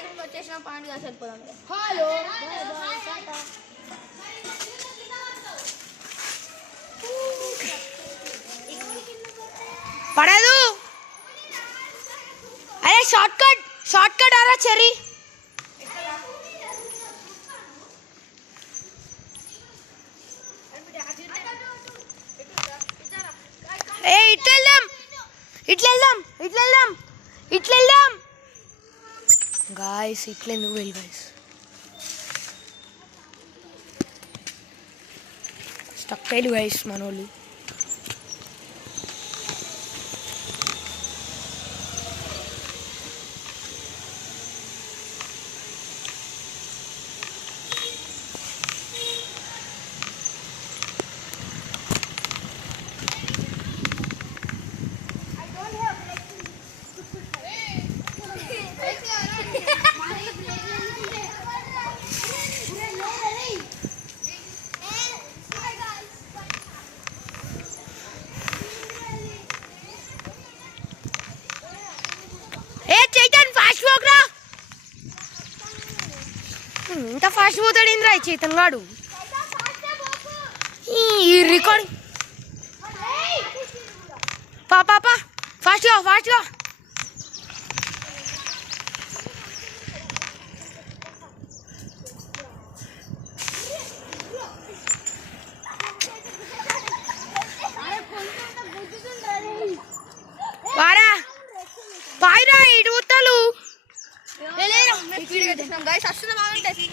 బయటకు వచ్చేసిన పాయింట్ కాసి వెళ్ళిపోదాం. హలో పడదు. అరే షార్ట్ కట్ ఆరా చెర్రీ. ఏ ఇట్లా వెళ్దాం గాయస్. ఇట్లా ఎందుకు వెళ్ళి గాయస్ స్టక్ అయ్యి గాయస్ మనోళ్ళు. ఇంత ఫాస్ట్ పోతాడు ఇంద్రా ఈ చైతన్ గాడు. ఈ రికార్డింగ్ పాపా ఫాస్ట్గా వారా పాయిరా ఇటు ఉత్తలు. గైస్ వస్తుంది బాగుంటాయి.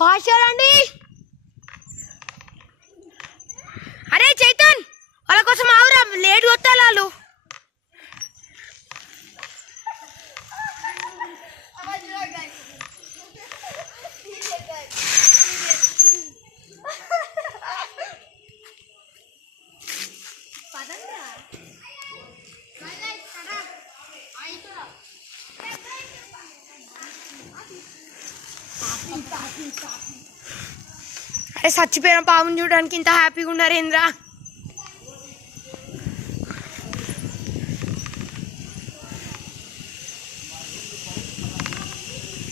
ఫాస్ట్ రండి. అరే చైతన్ వాళ్ళ కోసం ఆవురా, లేట్ వస్తారు వాళ్ళు. అరే చచ్చిపోయిన పాముని చూడడానికి ఇంత హ్యాపీగా ఉన్నారు ఏంద్రా.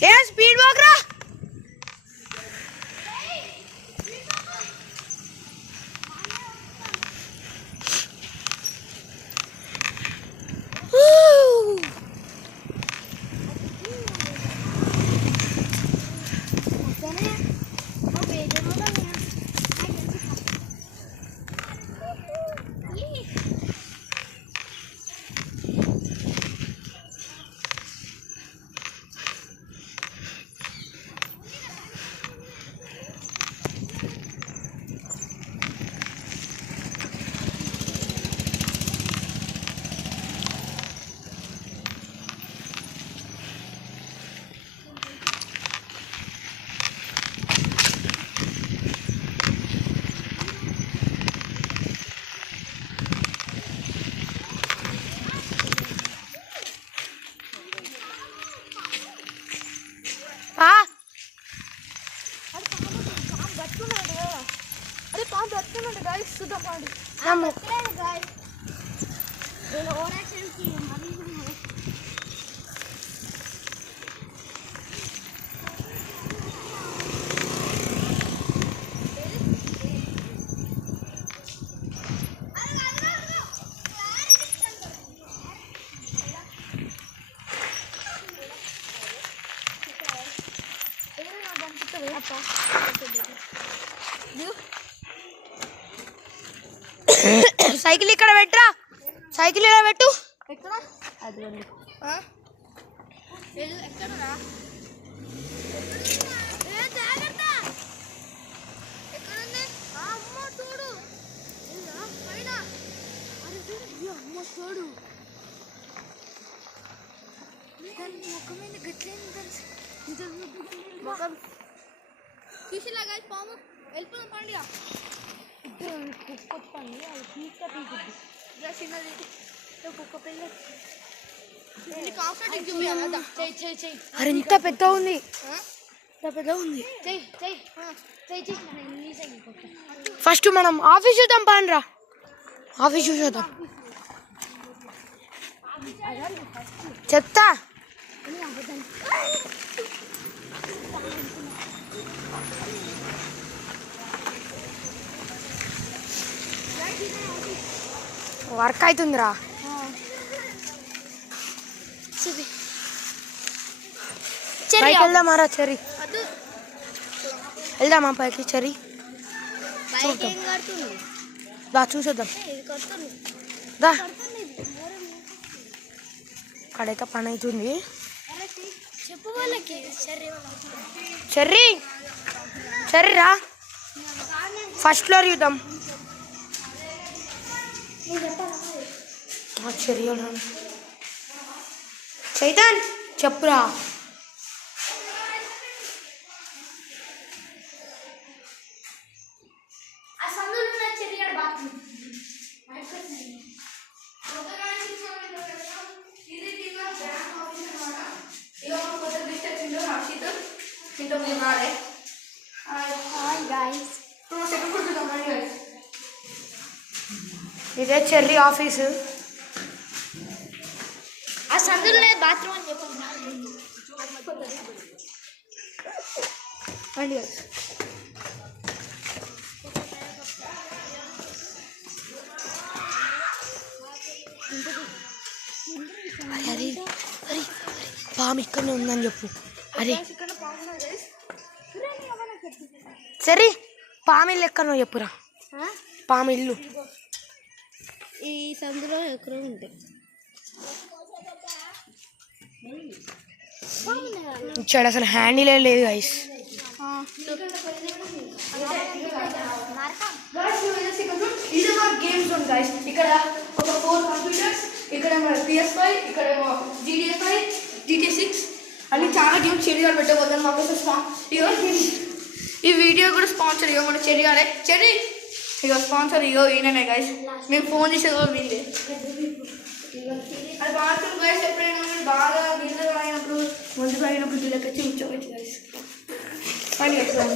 ఏ స్పీడ్ వాక్రా. సైకిల్ ఇక్కడ పెట్టరా, సైకిల్ ఇక్కడ పెట్టు. చూసిలా గాయస్ పాము వెళ్ళిపోదాం పండుగ కుక్క వస్తుంది అది తీస్తే తీసిద్ది చిన్నది కుక్క పిల్ల అరే ఇంత పెద్ద ఉంది ఫస్ట్ మనం ఆఫీస్ చూద్దాం పాండ్రా ఆఫీస్ చూసేద్దాం చెప్తా వర్క్ అవుతుందిరా పైకి వెళ్దామారా చెర్రీ వెళ్దామా పైకి చెర్రీ దా చూసేద్దాం దా అక్కడైతే పని అవుతుంది చెర్రీ చెర్రీరా ఫస్ట్ ఫ్లోర్ చూద్దాం చెర్రీ చైతన్ చెప్పురా ఇదే చెర్రీ ఆఫీసు ఆ సందులో బాత్రూమ్ అని చెప్పండి అరే అరే పాము ఇక్కడనే ఉందని చెప్పు అరే సరే పాము ఇల్లు ఎక్కడో చెప్పురా పాము ఇల్లు ఈ సందులో ఎక్కడో ఉంటాయి ఇచ్చాడు అసలు హ్యాండిలే లేదు గైస్ ఇది మా గేమ్స్ ఉంది గైస్ ఇక్కడ ఒక 4 కంప్యూటర్స్ ఇక్కడ PS5 ఇక్కడ GTA5 GTA6 అన్ని చాలా గేమ్స్ చెరిగా పెట్టబోతాను మాకు ఈ వీడియో కూడా స్పాన్సర్ ఇగో మన చెరిగాడే చెరి ఇగో స్పాన్సర్ ఇగో ఈయననే గైస్ మేము ఫోన్ చేసేది కూడా వీళ్ళే అది బాత్రూమ్ గైస్ ఎప్పుడైనా మీరు బాగా నీళ్ళు తాగినప్పుడు ముందు తాగినప్పుడు వీళ్ళకి వచ్చి కూర్చోవచ్చు గైస్ పని చేస్తాం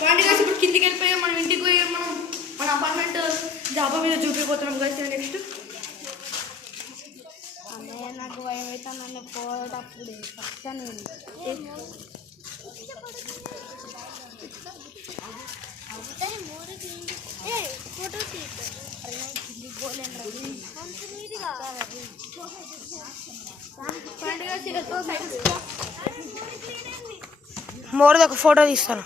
పండుగ ఇప్పుడు కిందికి వెళ్ళిపోయాం మనం ఇంటికి పోయాం మనం మన అపార్ట్మెంట్ జాబా మీద చూపిపోతున్నాం కదా నెక్స్ట్ అన్నయ్య నాకు భయం అయితే నన్ను పోయేటప్పుడు పక్కనే మోరది ఒక ఫోటో తీస్తాను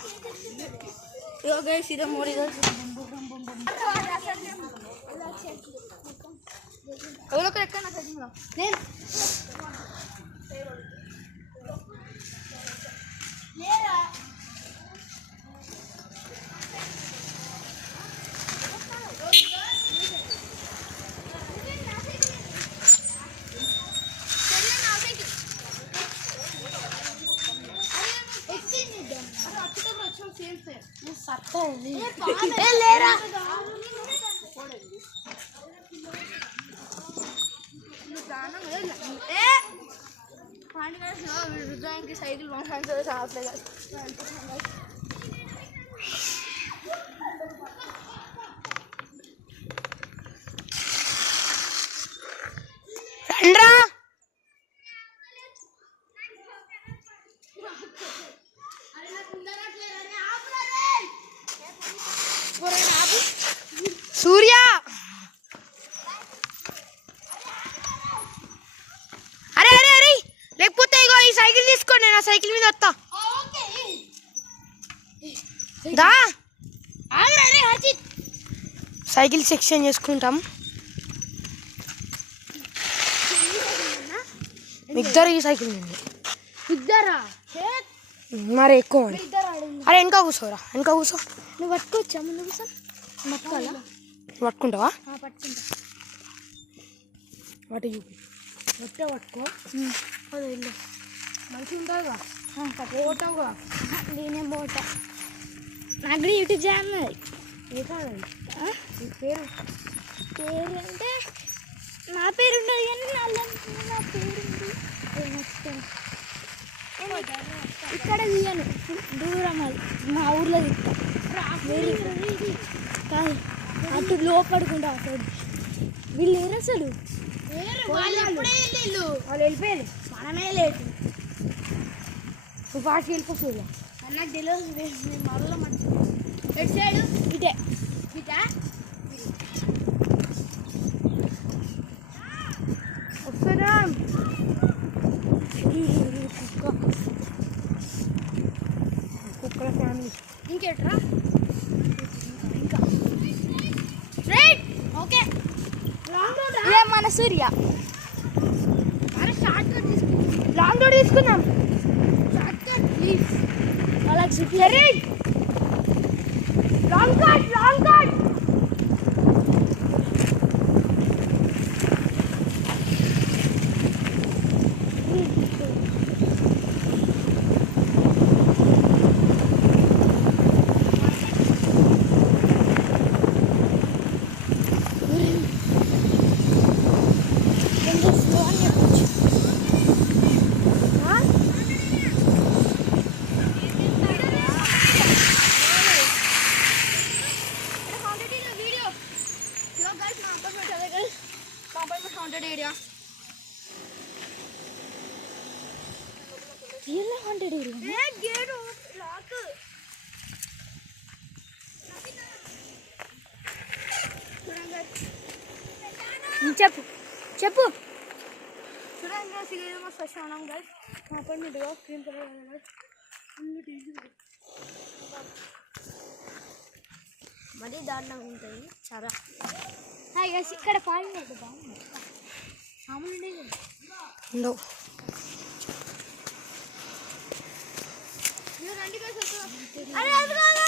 నేను లేరా రుద్రానికి సైకిల్ పంపించాలి చావట్లేదు రండ్రా సూర్య అరే అరే అరే లేకపోతే ఇగో ఈ సైకిల్ తీసుకోండి నా సైకిల్ మీద వస్తా దా సైకిల్ సెక్షన్ చేసుకుంటాం ఇద్దరు ఈ సైకిల్ ఉంది ఇద్దరా మరి ఎక్కువ ఉంది. ఇద్దరు అరే వెనక కూర్చోరా వెనక కూర్చో నువ్వు పట్టుకోవచ్చా ముందు కూర్చో పట్టుకోవాలా పట్టుకుంటావా పట్టుకుంటా వాటి చూపి ఒట్టే పట్టుకో అది వెళ్ళు మంచిగా ఉంటుందిగా పోతావుగా నేనేం పోతా నాకు కూడా యూట్యూబ్ ఛానల్ ఏ కాదండి నీ పేరు అంటే నా పేరు ఉండదు కానీ నా పేరు ఉంది ఇక్కడ తీయను దూరం అది మా ఊర్లో తింటా కాదు అటు లోపడుకుంటా అసలు వీళ్ళు లేరు అసలు వాళ్ళు వెళ్ళిపోయారు మనమే లేదు నువ్వు ఫాస్ట్ వెళ్ళిపోతుంది నాకు తెలియదు మరలో మంచి ఎటు సైడు ఇటే ఇటా వస్తున్నా కుక్కల ఫ్యామిలీ ఇంకేట్రా ఇంకా రైట్ ఓకే ఇదే మన సూర్య షార్ట్ కట్ తీసుకుంటాం లాంగ్ రోడ్ తీసుకుందాం షార్ట్ కట్ ప్లీజ్ వాళ్ళకి చూపి లాంగ్ కట్ లాంగ్ కట్ కొంచెం స్లో అని చెప్పచ్చు haunted area. Real haunted area. Hey, gate lock. చెప్పు చెప్పు చూడండి guys, ఇది ఏమో శ్మశానం guys. మా అపార్ట్మెంట్ గా క్రీమ్ కలర్ ఫుల్ టీజీ మరీ దారుణంగా ఉంటుంది చాలా. హాయ్ గైస్, ఇక్కడ పాడినట్టు బాగుంది. మామూలు ఉండేది ఉండవు. అరే అది కాదు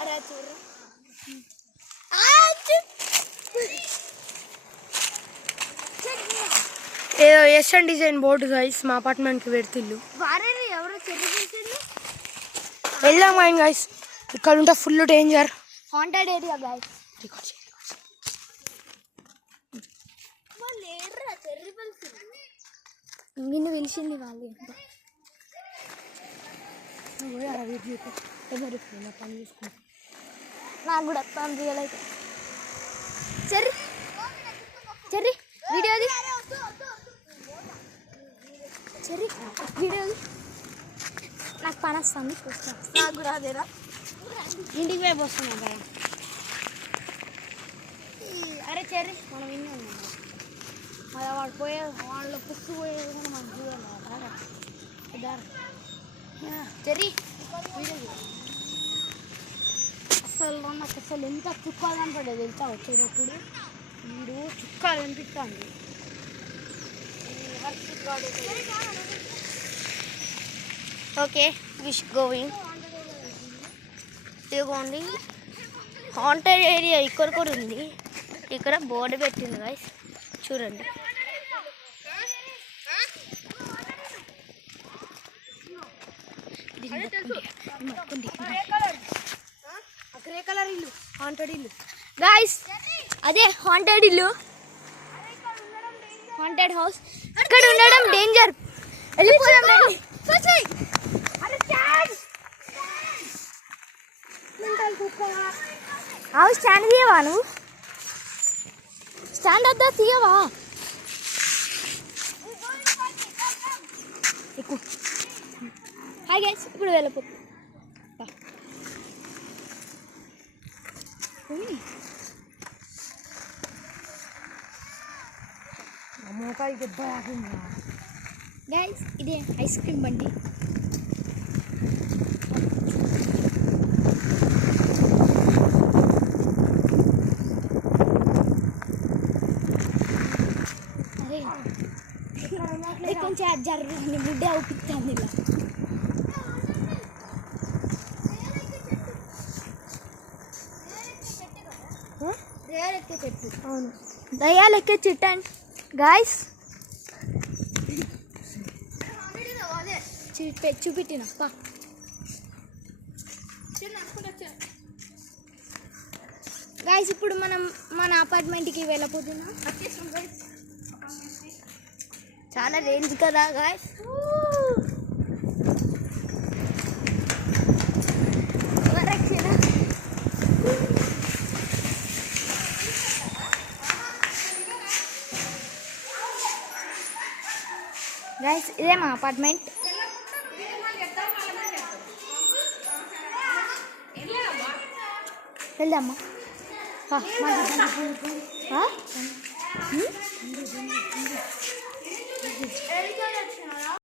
అరే చూడు ఏదో ఎస్ఎన్ డిజైన్ బోర్డు గైస్ మా అపార్ట్మెంట్కి పెడుతుళ్ళు. వారే ఎవరో చెల్లి వెళ్దాం ఆయన గైస్, ఇక్కడ ఉంటే full danger. Haunted area guys. నిన్ను పిలిచింది వాళ్ళు. పని చేసుకుంటా. నాకు కూడా పని రియలైతే చెర్రీ చెర్రీ వీడియోది చెర్రీ వీడియోది నాకు పని వస్తుంది. నాకు కూడా అదేరా ఇంటికి పోయి వస్తున్నాం కదా. అరే చెర్రీ మనం ఇన్ని ఉన్నాం మరి వాడు పోయే వాళ్ళ పుస్తు పోయేది కూడా మనం చూడాలి. చెర్రీ వీడియో అసలు నాకు అసలు ఎంత చుక్కాలు కనపడేది తెలుసా వచ్చేటప్పుడు. వీడు చుక్కాలు కనిపిస్తుంది. Okay wish going. ఇదిగోండి హాంటెడ్ ఏరియా ఇక్కడ కూడా ఉంది. ఇక్కడ బోర్డు పెట్టింది గైస్ చూడండి. గ్రే కలర్ ఇల్లు, హాంటెడ్ ఇల్లు గైస్. అదే హాంటెడ్ ఇల్లు, హాంటెడ్ హౌస్. ఇక్కడ ఉండడం డేంజర్. వెళ్ళిపోదాం రండి. అవు స్టాండ్ తీయవా నువ్వు? స్టాండ్ వద్దా తీయవా? ఎక్కువ. హాయ్ గైస్, ఇప్పుడు వెళ్ళిపో. మోకాలు దెబ్బ తాకిందా గైస్, ఇదే ఐస్ క్రీమ్ బండి. అరే కొంచెం జర్ర ముడ్డే అవుపిస్తాను ఇలా. దయ్యాలెక్కే చెట్టు. అవును, దయ్యాలెక్కే చెట్టు అండ్ గాయస్ చూపెట్టిన గాయస్. ఇప్పుడు మనం మన అపార్ట్మెంట్కి వెళ్ళిపోతున్నాం. చాలా రేంజ్ కదా గాయస్. గాయస్ ఇదే మా అపార్ట్మెంట్. వెళ్దామా?